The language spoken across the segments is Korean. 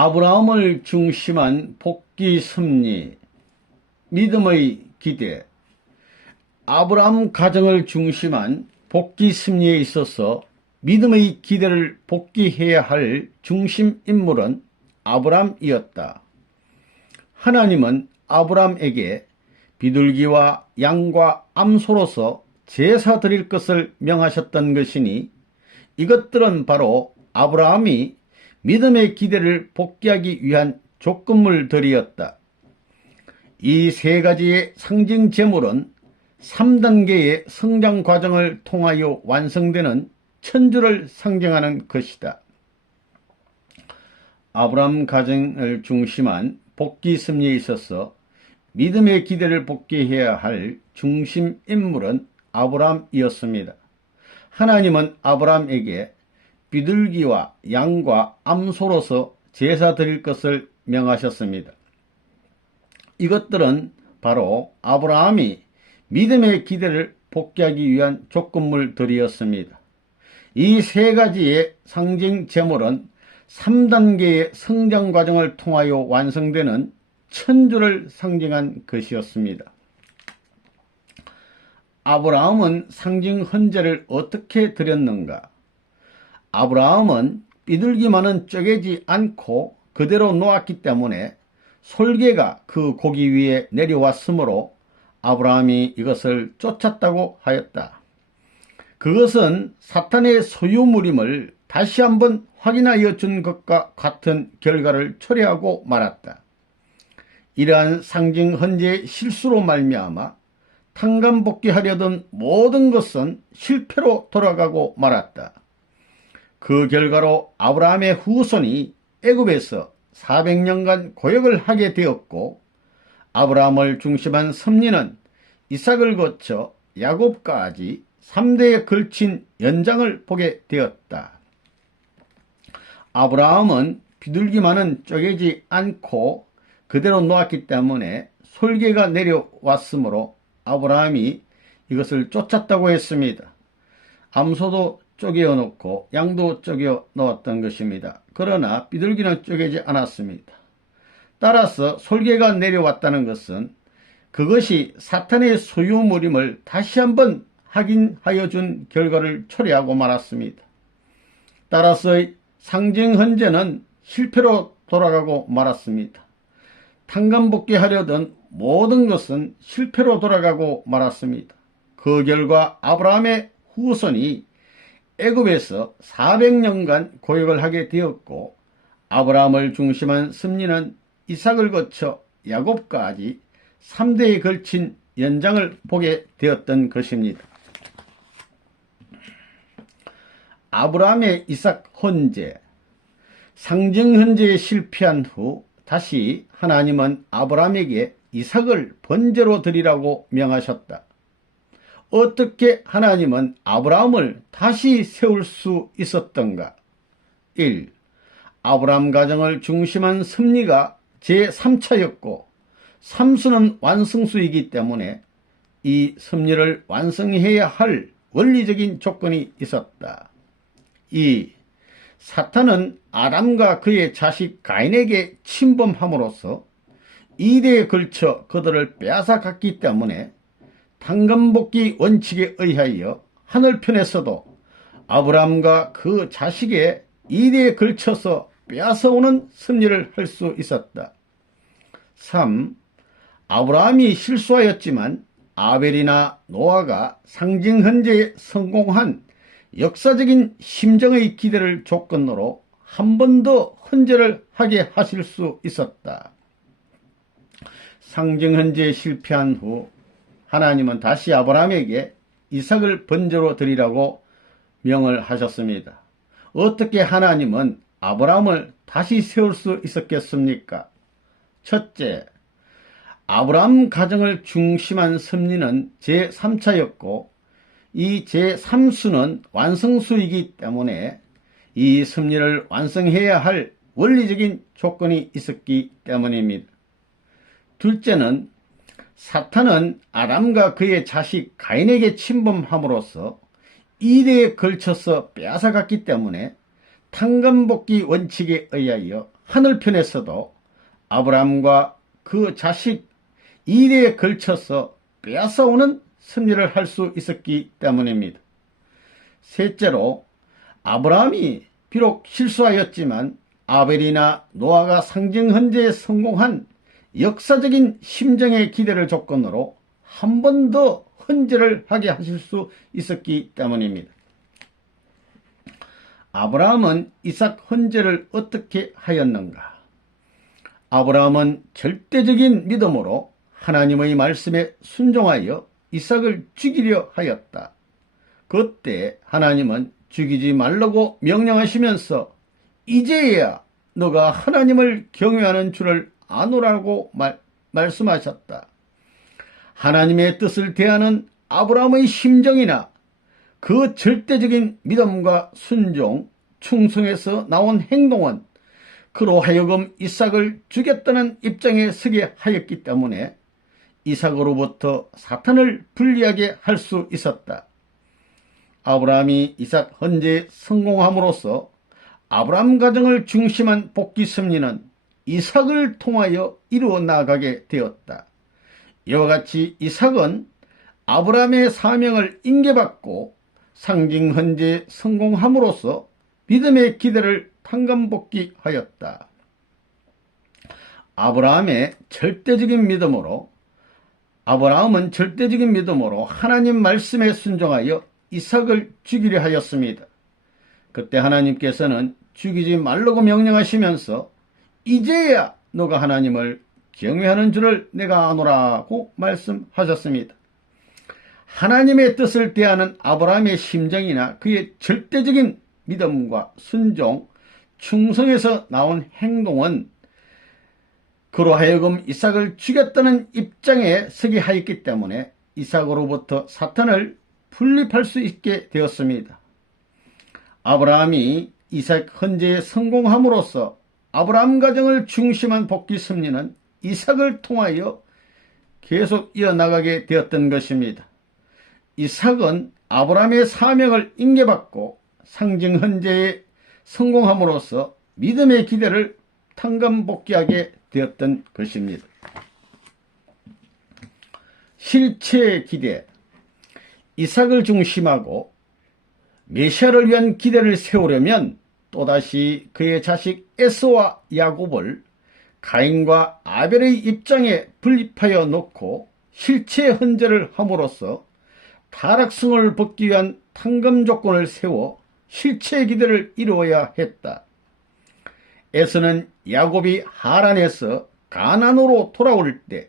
아브라함을 중심한 복귀 섭리, 믿음의 기대. 아브라함 가정을 중심한 복귀 섭리에 있어서 믿음의 기대를 복귀해야 할 중심 인물은 아브라함이었다. 하나님은 아브라함에게 비둘기와 양과 암소로서 제사 드릴 것을 명하셨던 것이니 이것들은 바로 아브라함이 믿음의 기대를 복귀하기 위한 조건물들이었다. 이 세 가지의 상징 제물은 3단계의 성장 과정을 통하여 완성되는 천주를 상징하는 것이다. 아브라함 가정을 중심한 복귀 섭리에 있어서 믿음의 기대를 복귀해야 할 중심 인물은 아브라함이었습니다. 하나님은 아브라함에게 비둘기와 양과 암소로서 제사 드릴 것을 명하셨습니다. 이것들은 바로 아브라함이 믿음의 기대를 복귀하기 위한 조건물들이었습니다. 이 세 가지의 상징 제물은 3단계의 성장 과정을 통하여 완성되는 천주를 상징한 것이었습니다. 아브라함은 상징 헌제를 어떻게 드렸는가? 아브라함은 비둘기만은 쪼개지 않고 그대로 놓았기 때문에 솔개가 그 고기 위에 내려왔으므로 아브라함이 이것을 쫓았다고 하였다. 그것은 사탄의 소유물임을 다시 한번 확인하여 준 것과 같은 결과를 초래하고 말았다. 이러한 상징 헌재의 실수로 말미암아 탕감복귀하려던 모든 것은 실패로 돌아가고 말았다. 그 결과로 아브라함의 후손이 애굽에서 400년간 고역을 하게 되었고 아브라함을 중심한 섭리는 이삭을 거쳐 야곱까지 3대에 걸친 연장을 보게 되었다. 아브라함은 비둘기만은 쪼개지 않고 그대로 놓았기 때문에 솔개가 내려왔으므로 아브라함이 이것을 쫓았다고 했습니다. 암소도 쪼개어 놓고 양도 쪼개어 놓았던 것입니다. 그러나 비둘기는 쪼개지 않았습니다. 따라서 솔개가 내려왔다는 것은 그것이 사탄의 소유물임을 다시 한번 확인하여 준 결과를 초래하고 말았습니다. 따라서 상징 헌제는 실패로 돌아가고 말았습니다. 탕감복귀하려던 모든 것은 실패로 돌아가고 말았습니다. 그 결과 아브라함의 후손이 애굽에서 400년간 고역을 하게 되었고 아브라함을 중심한 섭리는 이삭을 거쳐 야곱까지 3대에 걸친 연장을 보게 되었던 것입니다. 아브라함의 이삭 헌제. 상징 헌제에 실패한 후 다시 하나님은 아브라함에게 이삭을 번제로 드리라고 명하셨다. 어떻게 하나님은 아브라함을 다시 세울 수 있었던가? 1. 아브라함 가정을 중심한 섭리가 제3차였고 삼수는 완성수이기 때문에 이 섭리를 완성해야 할 원리적인 조건이 있었다. 2. 사탄은 아담과 그의 자식 가인에게 침범함으로써 2대에 걸쳐 그들을 빼앗아갔기 때문에 탕감복귀 원칙에 의하여 하늘편에서도 아브라함과 그 자식의 2대에 걸쳐서 빼앗아오는 섭리를 할 수 있었다. 3. 아브라함이 실수하였지만 아벨이나 노아가 상징 헌제에 성공한 역사적인 심정의 기대를 조건으로 한 번 더 헌제를 하게 하실 수 있었다. 상징 헌제에 실패한 후 하나님은 다시 아브라함에게 이삭을 번제로 드리라고 명을 하셨습니다. 어떻게 하나님은 아브라함을 다시 세울 수 있었겠습니까? 첫째, 아브라함 가정을 중심한 섭리는 제3차였고 이 제3수는 완성수이기 때문에 이 섭리를 완성해야 할 원리적인 조건이 있었기 때문입니다. 둘째는 사탄은 아담과 그의 자식 가인에게 침범함으로써 2대에 걸쳐서 빼앗아갔기 때문에 탕감복귀 원칙에 의하여 하늘편에서도 아브라함과 그 자식 2대에 걸쳐서 빼앗아오는 승리를 할 수 있었기 때문입니다. 셋째로, 아브라함이 비록 실수하였지만 아벨이나 노아가 상징 헌재에 성공한 역사적인 심정의 기대를 조건으로 한 번 더 헌재를 하게 하실 수 있었기 때문입니다. 아브라함은 이삭 헌재를 어떻게 하였는가? 아브라함은 절대적인 믿음으로 하나님의 말씀에 순종하여 이삭을 죽이려 하였다. 그때 하나님은 죽이지 말라고 명령하시면서 이제야 너가 하나님을 경외하는 줄을 아노라고 말씀하셨다. 하나님의 뜻을 대하는 아브라함의 심정이나 그 절대적인 믿음과 순종, 충성에서 나온 행동은 그로 하여금 이삭을 죽였다는 입장에 서게 하였기 때문에 이삭으로부터 사탄을 분리하게 할 수 있었다. 아브라함이 이삭 헌재에 성공함으로써 아브라함 가정을 중심한 복귀 승리는 이삭을 통하여 이루어 나가게 되었다. 이와 같이 이삭은 아브라함의 사명을 인계받고 상징 헌재에 성공함으로써 믿음의 기대를 탕감복귀하였다. 아브라함은 절대적인 믿음으로 하나님 말씀에 순종하여 이삭을 죽이려 하였습니다. 그때 하나님께서는 죽이지 말라고 명령하시면서 이제야 너가 하나님을 경외하는 줄을 내가 아노라고 말씀하셨습니다. 하나님의 뜻을 대하는 아브라함의 심정이나 그의 절대적인 믿음과 순종, 충성에서 나온 행동은 그로 하여금 이삭을 죽였다는 입장에 서게 하였기 때문에 이삭으로부터 사탄을 분립할 수 있게 되었습니다. 아브라함이 이삭 헌재에 성공함으로써 아브라함 가정을 중심한 복귀 승리는 이삭을 통하여 계속 이어나가게 되었던 것입니다. 이삭은 아브라함의 사명을 인계받고 상징 헌재에 성공함으로써 믿음의 기대를 탕감복귀하게 되었던 것입니다. 실체의 기대. 이삭을 중심하고 메시아를 위한 기대를 세우려면 또다시 그의 자식 에서와 야곱을 가인과 아벨의 입장에 분립하여 놓고 실체 헌재를 함으로써 타락성을 벗기 위한 탕감 조건을 세워 실체의 기대를 이루어야 했다. 에서는 야곱이 하란에서 가나안으로 돌아올 때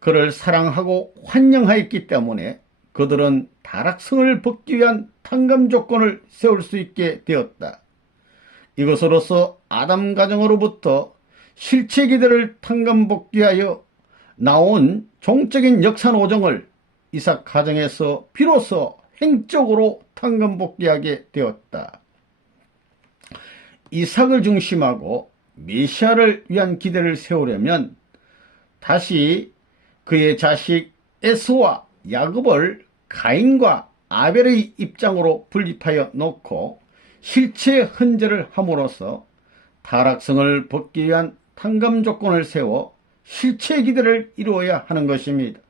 그를 사랑하고 환영하였기 때문에 그들은 타락성을 벗기 위한 탕감 조건을 세울 수 있게 되었다. 이것으로서 아담 가정으로부터 실체 기대를 탕감복귀하여 나온 종적인 역사 노정을 이삭 가정에서 비로소 행적으로 탕감복귀하게 되었다. 이삭을 중심하고 메시아를 위한 기대를 세우려면 다시 그의 자식 에서와 야곱을 가인과 아벨의 입장으로 분립하여 놓고 실체 헌재를 함으로써 타락성을 벗기 위한 탕감 조건을 세워 실체 기대를 이루어야 하는 것입니다.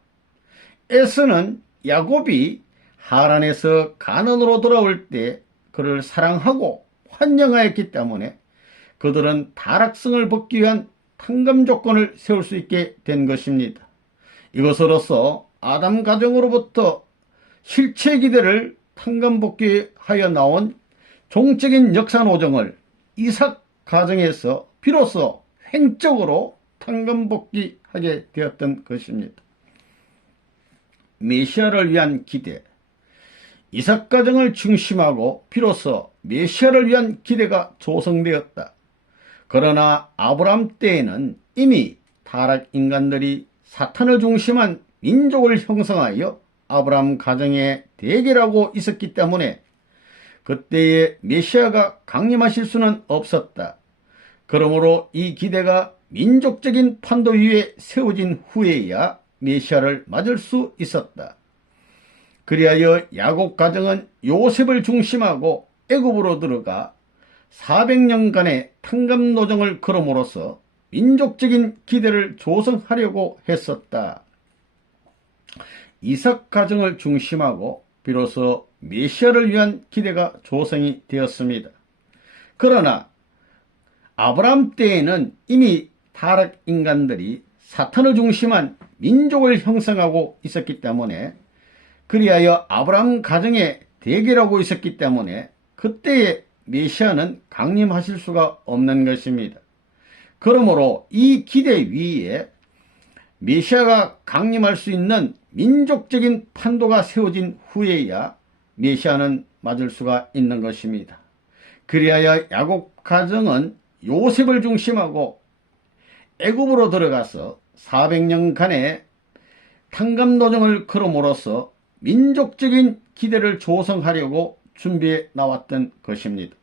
에서는 야곱이 하란에서 가나안으로 돌아올 때 그를 사랑하고 환영하였기 때문에 그들은 타락성을 벗기 위한 탕감 조건을 세울 수 있게 된 것입니다. 이것으로서 아담 가정으로부터 실체 기대를 탕감복귀하여 나온 종적인 역사 노정을 이삭 가정에서 비로소 횡적으로 탕감복귀하게 되었던 것입니다. 메시아를 위한 기대. 이삭 가정을 중심하고 비로소 메시아를 위한 기대가 조성되었다. 그러나 아브라함 때에는 이미 타락 인간들이 사탄을 중심한 민족을 형성하여 아브라함 가정에 대결하고 있었기 때문에 그때의 메시아가 강림하실 수는 없었다. 그러므로 이 기대가 민족적인 판도 위에 세워진 후에야 메시아를 맞을 수 있었다. 그리하여 야곱 가정은 요셉을 중심하고 애굽으로 들어가 400년간의 탕감노정을 걸음으로써 민족적인 기대를 조성하려고 했었다. 이삭 가정을 중심하고 비로소 메시아를 위한 기대가 조성이 되었습니다. 그러나 아브라함 때에는 이미 타락 인간들이 사탄을 중심한 민족을 형성하고 있었기 때문에, 그리하여 아브라함 가정에 대결하고 있었기 때문에 그때의 메시아는 강림하실 수가 없는 것입니다. 그러므로 이 기대 위에 메시아가 강림할 수 있는 민족적인 판도가 세워진 후에야 메시아는 맞을 수가 있는 것입니다. 그리하여 야곱 가정은 요셉을 중심하고 애굽으로 들어가서 400년간의 탕감노정을 걸음으로써 민족적인 기대를 조성하려고 준비해 나왔던 것입니다.